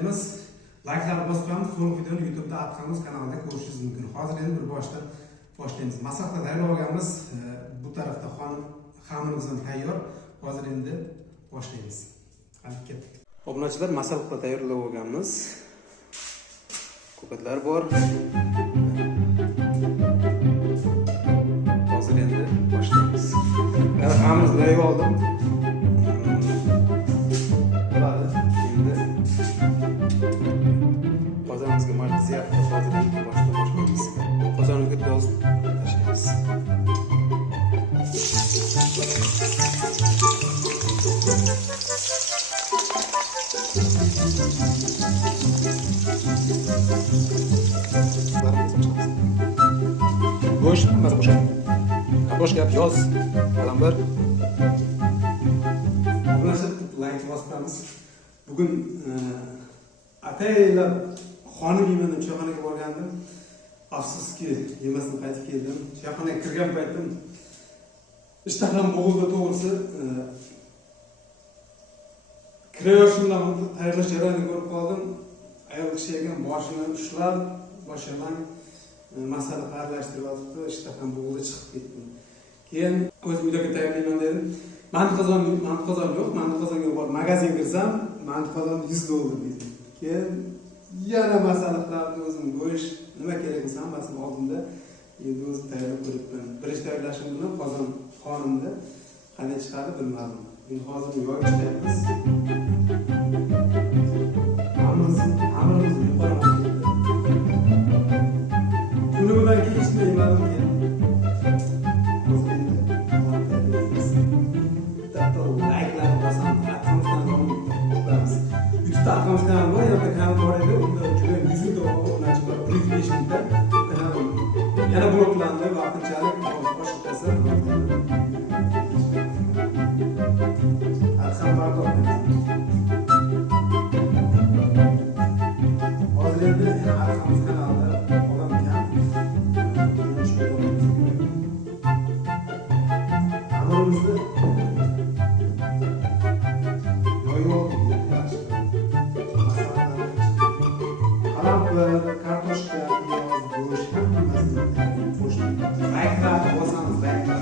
boshlaymiz. Like'lar bosib qo'yamiz, to'liq videoni YouTube'da Atqamiz kanalida ko'rishingiz mumkin. Hozir endi bir boshdan boshlaymiz. Masalda tayyorlab olganmiz. Bu tarafda xamirimiz ham tayyor. Hozir endi boshlaymiz. Hadi ketdik. Obunachilar, masalda tayyorlab olganmiz. Ko'katlar bor. Hozir endi boshlaymiz. Mana xamirimizni yayib oldim. Qozonimizga markaziyatda hozir boshlaymiz. Qozonimizga tuz tashlaymiz. Go'sht emas o'sha. Kartoshka, piyoz, qalampir. Bularni like bosamiz. Bugun ataylab xonim yemani choyxonaga borgandim. Afsuski, yemasdan qaytib keldim. Choyxonaga kirgan paytim ishtaham bo'g'ildi to'g'risi. Kirayotgan bilan tayyorlash jarayonini ko'rib qoldim. Ayol kishi ekan boshini ushlab, boshidan masala aralashtiryapti. Ishtaham bo'g'ildi chiqib ketdi. Keyin o'zim uyda tayyorlayman dedim. Mandi qozon yo'q. Mandi qozonga borib magazinga kirsam, mandi qozon $100 dedi. Keyin yana masalalarni o'zim go'sht nima kerak bo'lsa hammasini oldimda endi o'zim tayyorlab ko'ribman. Birinchi tayyorlashim bilan qozon xonimda qanday chiqadi bilmadim. Endi hozir yoyib ishlayapmiz. Hammamizni yuqoriga kuni bilan kechmayman keyin. Atqamiz kanalı var, yanında kanal var edi. Onda juda yuzli da onachi bor. Privilejda kanal yana bloklandı, vaqtinchalik boshqasi. Atqam bardoq. Hozir endi Atqamiz kanalida odam kam. Hammamizni kartoshka, piyoz, go'sht hammasini qo'shib ranglar bosamiz, ranglar.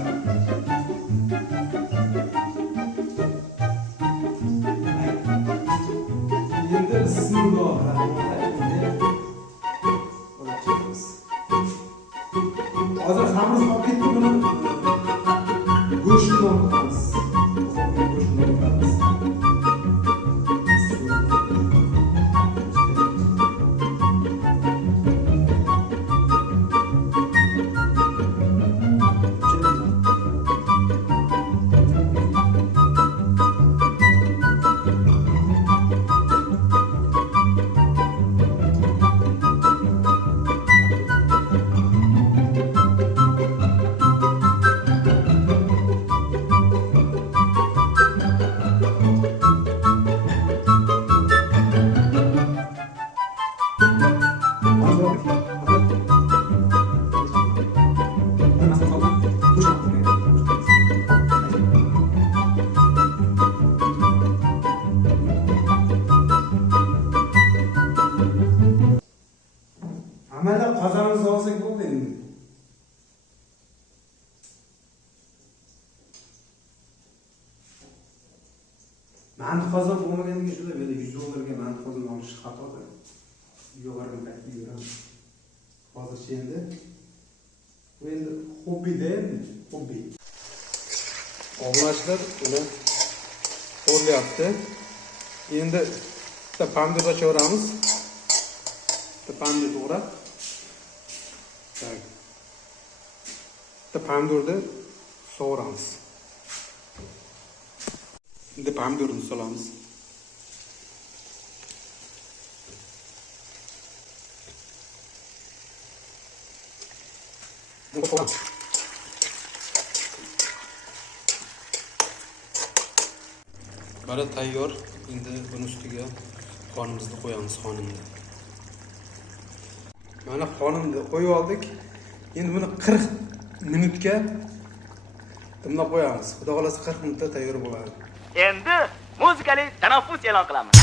Endi bismillahirrohmanirrohim. Hozir xamirimiz olib ketdi, buni go'shtni olamiz. Amalda qozonimizni olsak bo'ldi endi. Mandi qozon bo'lmaganiga shunday menda $100 ga mandi qozon olish xatodir. Yo'g'argan paytda yuramiz. Hozircha endi bu endi hobbida endi, hobbi. Obunachilar uni qo'rlayapti. Endi bitta pomidor so'ramiz. Bitta pomidor to'g'rab. Bitta pomidorni sovuramiz. Endi pomidorni solamiz. Mana tayyor. Endi buni ustiga qonimizni qo'yamiz, xonimni. Mana xonimni qo'yib oldik. Endi buni 40 minutga dimlab qo'yamiz. Xudo xolasa 40 minutda tayyor bo'ladi. Endi muzikali tanaffus e'lon qilamiz.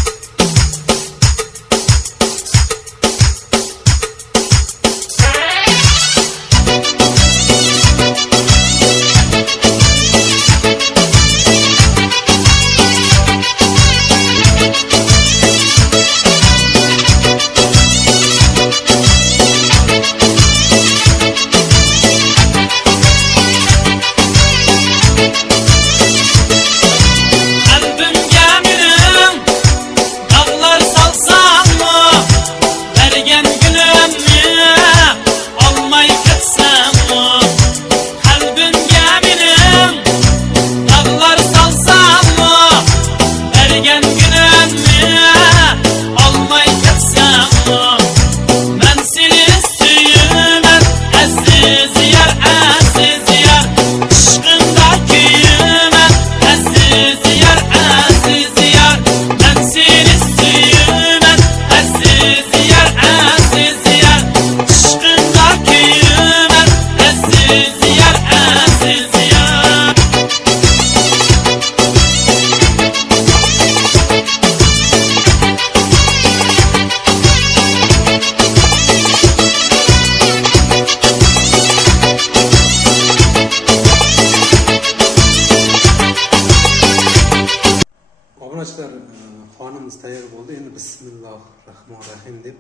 xonimiz tayyor bo'ldi. Endi bismillahirrohmanirrohim deb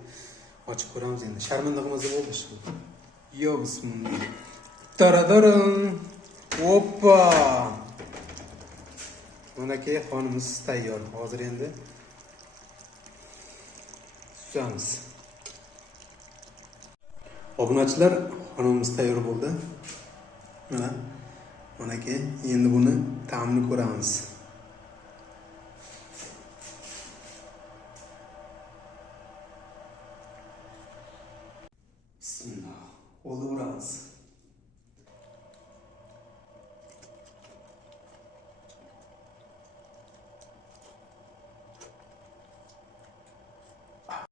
ochib ko'ramiz endi. Sharmanda qilmasa bo'ldi shu. Yo bismillah. Taradaran. Hoppa. Mana ki xonimiz tayyor. Hozir endi suzamiz. Obunachilar, xonimiz tayyor bo'ldi. Mana ki endi buni ta'mini ko'ramiz.